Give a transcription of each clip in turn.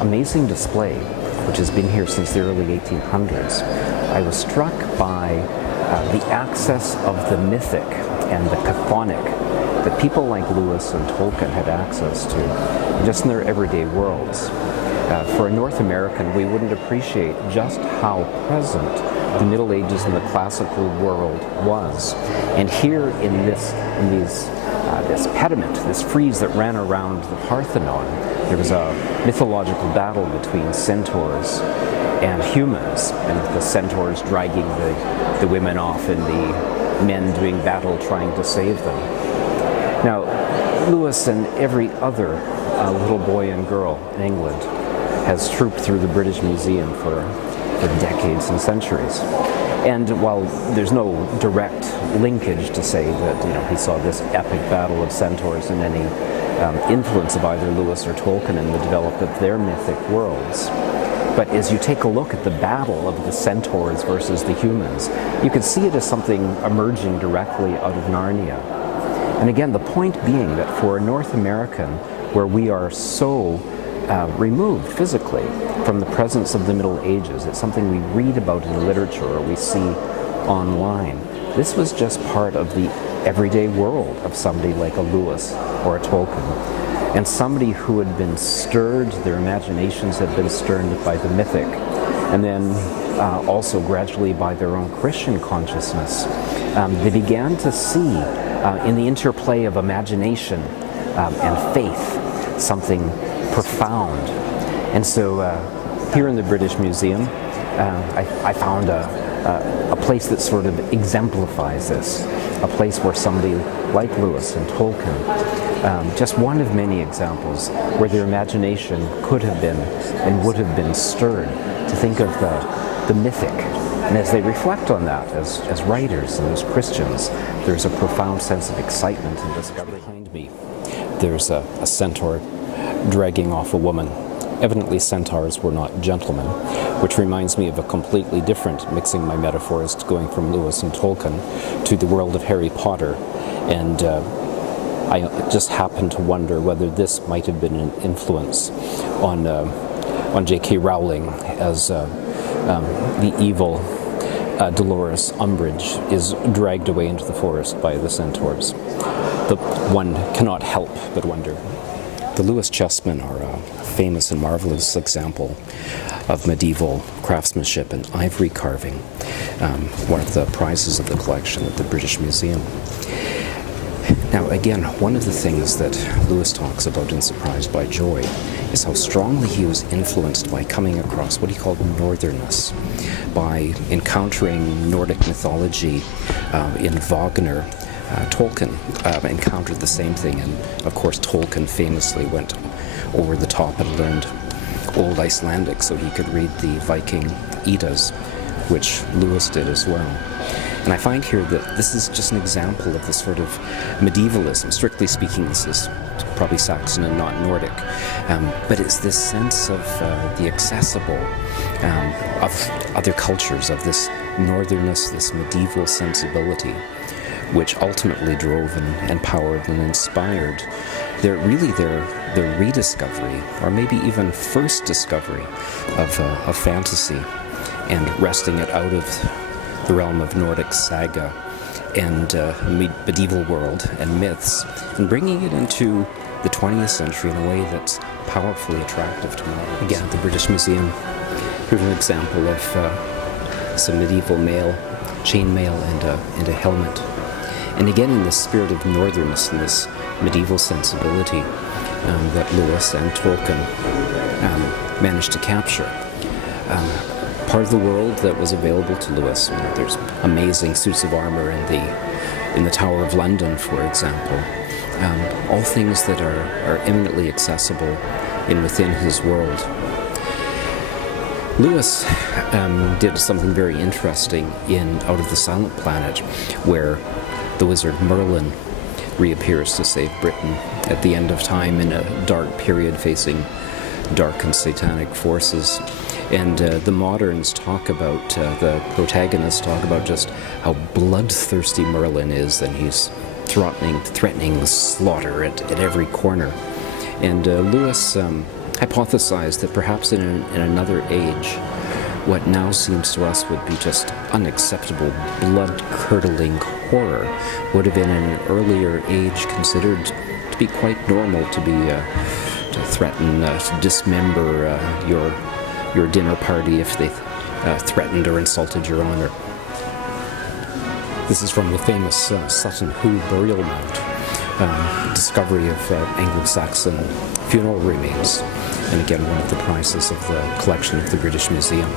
amazing display, which has been here since the early 1800s, I was struck by the access of the mythic and the chthonic that people like Lewis and Tolkien had access to just in their everyday worlds. For a North American, we wouldn't appreciate just how present the Middle Ages and the classical world was. And here in this pediment, this frieze that ran around the Parthenon, there was a mythological battle between centaurs and humans, and the centaurs dragging the women off and the men doing battle trying to save them. Now, Lewis and every other little boy and girl in England has trooped through the British Museum for decades and centuries. And while there's no direct linkage to say that he saw this epic battle of centaurs and any influence of either Lewis or Tolkien in the development of their mythic worlds, but as you take a look at the battle of the centaurs versus the humans, you can see it as something emerging directly out of Narnia. And again, the point being that for a North American, where we are so removed physically from the presence of the Middle Ages, it's something we read about in literature or we see online. This was just part of the everyday world of somebody like a Lewis or a Tolkien. And somebody who had been stirred, their imaginations had been stirred by the mythic, and then also gradually by their own Christian consciousness. They began to see in the interplay of imagination and faith something profound. And so here in the British Museum, I found a place that sort of exemplifies this, a place where somebody like Lewis and Tolkien, just one of many examples where their imagination could have been and would have been stirred to think of the mythic. And as they reflect on that as writers and as Christians, there's a profound sense of excitement and discovery. Behind me, there's a centaur dragging off a woman. Evidently centaurs were not gentlemen, which reminds me of a completely different, mixing my metaphors, going from Lewis and Tolkien to the world of Harry Potter. And I just happen to wonder whether this might have been an influence on J.K. Rowling, as the evil Dolores Umbridge is dragged away into the forest by the centaurs. One cannot help but wonder. The Lewis chessmen are a famous and marvelous example of medieval craftsmanship and ivory carving, one of the prizes of the collection at the British Museum. Now again, one of the things that Lewis talks about in Surprised by Joy is how strongly he was influenced by coming across what he called northernness, by encountering Nordic mythology in Wagner. Tolkien encountered the same thing, and of course Tolkien famously went over the top and learned Old Icelandic so he could read the Viking Eddas, which Lewis did as well. And I find here that this is just an example of the sort of medievalism. Strictly speaking, this is probably Saxon and not Nordic, but it's this sense of the accessible of other cultures, of this northernness, this medieval sensibility, which ultimately drove and empowered and inspired their rediscovery, or maybe even first discovery of fantasy, and wresting it out of the realm of Nordic saga and medieval world and myths, and bringing it into the 20th century in a way that's powerfully attractive to moderns. Again, at the British Museum, here's an example of some medieval mail, chainmail and a helmet. And again, in the spirit of northernness and this medieval sensibility that Lewis and Tolkien managed to capture. Part of the world that was available to Lewis, there's amazing suits of armor in the Tower of London, for example. All things that are eminently accessible within his world. Lewis did something very interesting in Out of the Silent Planet, where the wizard Merlin reappears to save Britain at the end of time in a dark period facing dark and satanic forces. And the moderns talk about, the protagonists talk about just how bloodthirsty Merlin is, and he's threatening slaughter at every corner. And Lewis had hypothesized that perhaps in another age, what now seems to us would be just unacceptable, blood-curdling horror would have been in an earlier age considered to be quite normal, to threaten to dismember your dinner party if they threatened or insulted your honor. This is from the famous Sutton Hoo burial mound, discovery of Anglo-Saxon funeral remains, and again one of the prizes of the collection of the British Museum.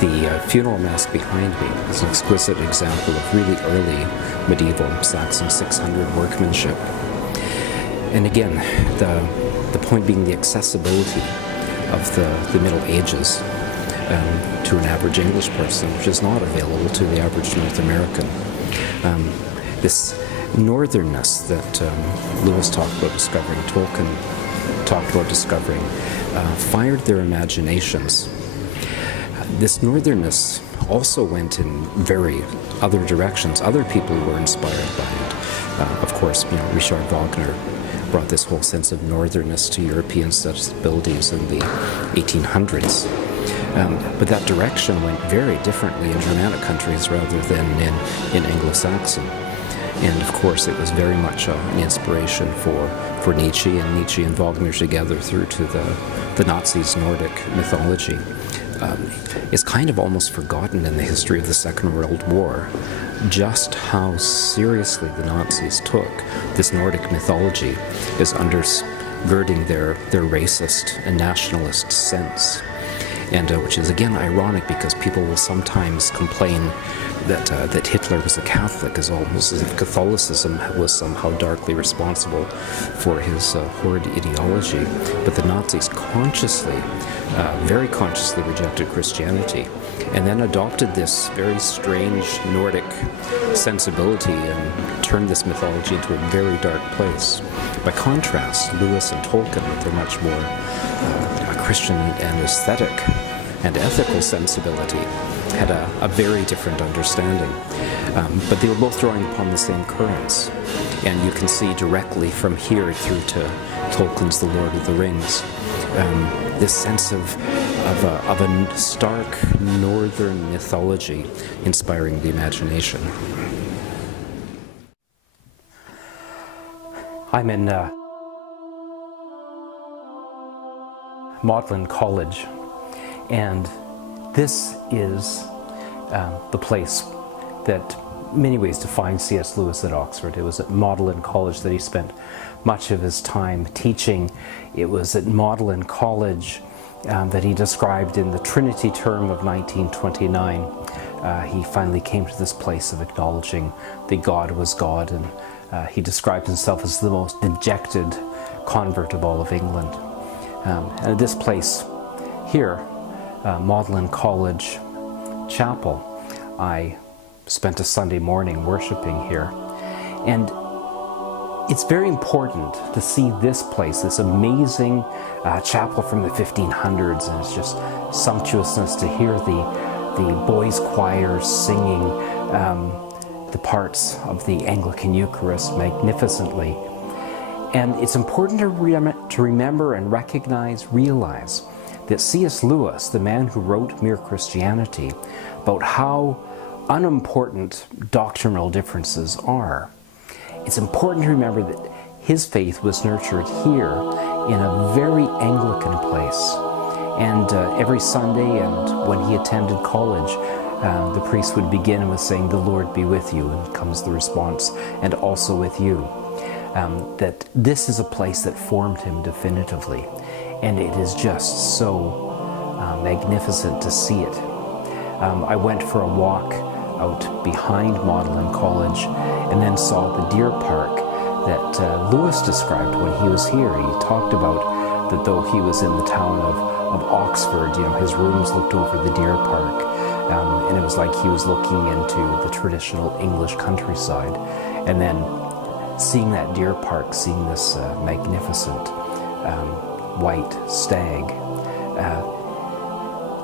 The funeral mask behind me is an exquisite example of really early medieval Saxon 600 workmanship. And again, the point being the accessibility of the Middle Ages to an average English person, which is not available to the average North American. This northernness that Lewis talked about discovering, Tolkien talked about discovering, fired their imaginations. This northernness also went in very other directions. Other people were inspired by it. Of course, Richard Wagner brought this whole sense of northernness to European sensibilities in the 1800s. But that direction went very differently in Germanic countries rather than in Anglo-Saxon. And of course, it was very much an inspiration for Nietzsche, and Nietzsche and Wagner together through to the Nazis' Nordic mythology. It's kind of almost forgotten in the history of the Second World War just how seriously the Nazis took this Nordic mythology as undergirding their racist and nationalist sense. And which is again ironic, because people will sometimes complain that Hitler was a Catholic, as almost as if Catholicism was somehow darkly responsible for his horrid ideology. But the Nazis very consciously rejected Christianity, and then adopted this very strange Nordic sensibility and turned this mythology into a very dark place. By contrast, Lewis and Tolkien, with their much more Christian and aesthetic and ethical sensibility, had a very different understanding. But they were both drawing upon the same currents. And you can see directly from here through to Tolkien's The Lord of the Rings, this sense of a stark northern mythology inspiring the imagination. I'm in Magdalen College, and this is the place that in many ways defines C.S. Lewis at Oxford. It was at Magdalen College that he spent much of his time teaching. It was at Magdalen College that he described in the Trinity term of 1929. He finally came to this place of acknowledging that God was God, and he described himself as the most dejected convert of all of England. And at this place here, Magdalen College Chapel, I spent a Sunday morning worshiping here. And it's very important to see this place, this amazing chapel from the 1500s, and it's just sumptuousness to hear the boys' choirs singing the parts of the Anglican Eucharist magnificently. And it's important to remember and realize that C.S. Lewis, the man who wrote Mere Christianity, about how unimportant doctrinal differences are, it's important to remember that his faith was nurtured here in a very Anglican place. And every Sunday, and when he attended college, the priest would begin with saying, "The Lord be with you," and comes the response, "and also with you." That this is a place that formed him definitively, and it is just so magnificent to see it. I went for a walk out behind Magdalen College and then saw the deer park that Lewis described when he was here. He talked about that though he was in the town of Oxford, his rooms looked over the deer park, and it was like he was looking into the traditional English countryside. And then seeing that deer park, seeing this magnificent white stag,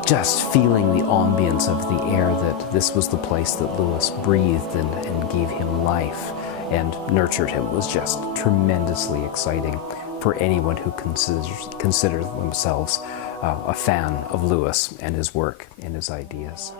just feeling the ambience of the air, that this was the place that Lewis breathed and gave him life and nurtured him, was just tremendously exciting for anyone who considers themselves a fan of Lewis and his work and his ideas.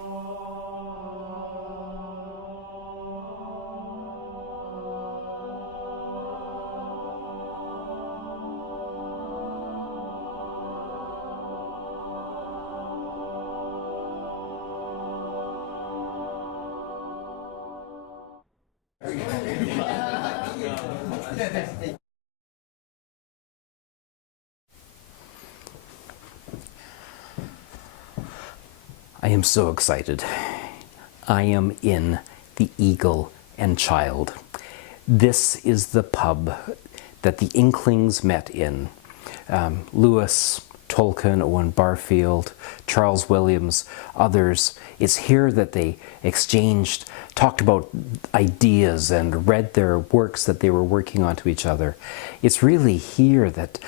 I am so excited. I am in the Eagle and Child. This is the pub that the Inklings met in. Lewis, Tolkien, Owen Barfield, Charles Williams, others. It's here that they exchanged, talked about ideas and read their works that they were working on to each other. It's really here that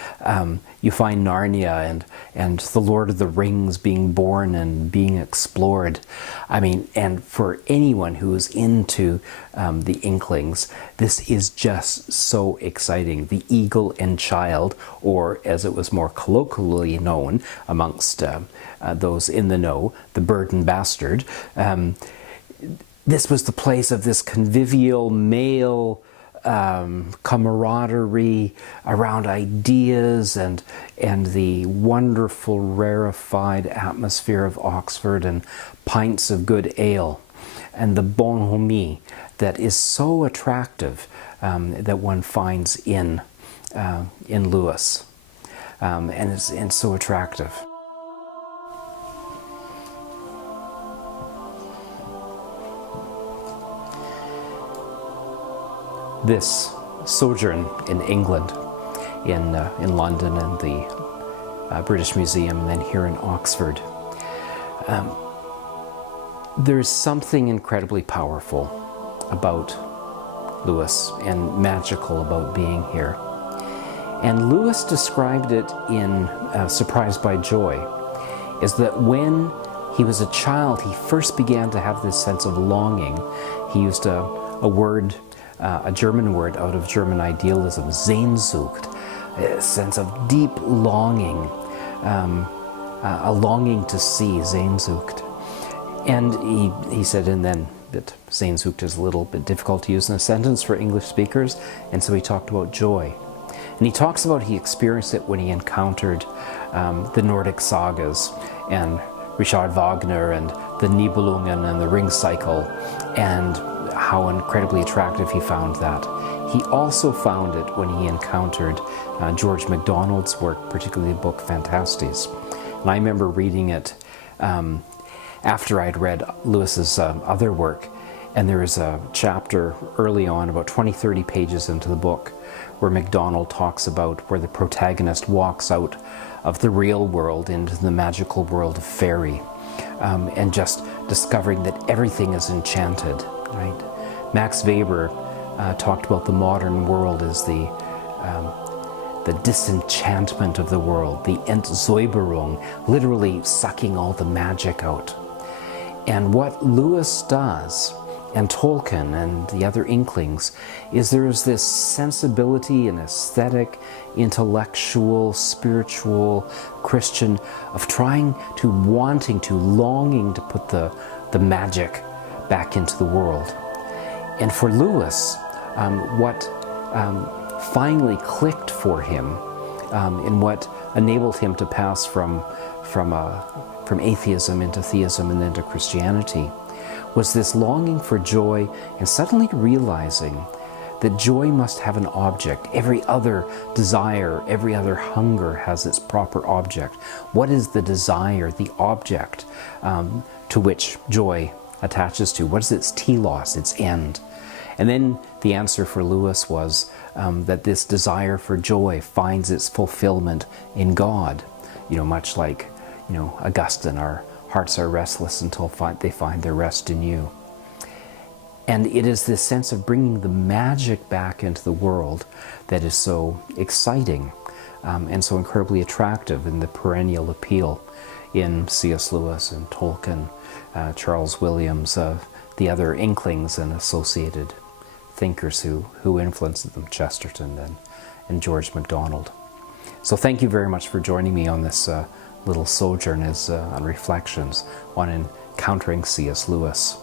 you find Narnia and the Lord of the Rings being born and being explored. I mean, and for anyone who is into the Inklings, this is just so exciting. The Eagle and Child, or as it was more colloquially known amongst those in the know, the Bird and Bastard. This was the place of this convivial male camaraderie around ideas and the wonderful rarefied atmosphere of Oxford and pints of good ale and the bonhomie that is so attractive that one finds in Lewis and it's so attractive. This sojourn in England, in London and the British Museum, and then here in Oxford, there's something incredibly powerful about Lewis and magical about being here. And Lewis described it in Surprised by Joy, is that when he was a child, he first began to have this sense of longing. He used a word, a German word out of German idealism, Sehnsucht, a sense of deep longing, a longing to see, Sehnsucht. And he said, and then that Sehnsucht is a little bit difficult to use in a sentence for English speakers, and so he talked about joy. And he talks about he experienced it when he encountered the Nordic sagas and Richard Wagner and the Nibelungen and the Ring Cycle, and how incredibly attractive he found that. He also found it when he encountered George MacDonald's work, particularly the book Fantastes. And I remember reading it after I'd read Lewis's other work, and there is a chapter early on, about 20-30 pages into the book, where MacDonald talks about where the protagonist walks out of the real world into the magical world of fairy, and just discovering that everything is enchanted, right? Max Weber talked about the modern world as the disenchantment of the world, the Entsäuberung, literally sucking all the magic out. And what Lewis does, and Tolkien and the other Inklings, is there is this sensibility and aesthetic, intellectual, spiritual, Christian, of wanting to, longing to put the magic back into the world. And for Lewis, what finally clicked for him, and what enabled him to pass from atheism into theism and then to Christianity, was this longing for joy, and suddenly realizing that joy must have an object. Every other desire, every other hunger has its proper object. What is the desire, the object to which joy attaches to? What is its telos, its end? And then the answer for Lewis was that this desire for joy finds its fulfillment in God. You know, much like, you know, Augustine, our hearts are restless until they find their rest in you. And it is this sense of bringing the magic back into the world that is so exciting and so incredibly attractive in the perennial appeal in C.S. Lewis and Tolkien, Charles Williams, the other Inklings and associated thinkers who influenced them, Chesterton and George MacDonald. So thank you very much for joining me on this little sojourn on reflections on encountering C.S. Lewis.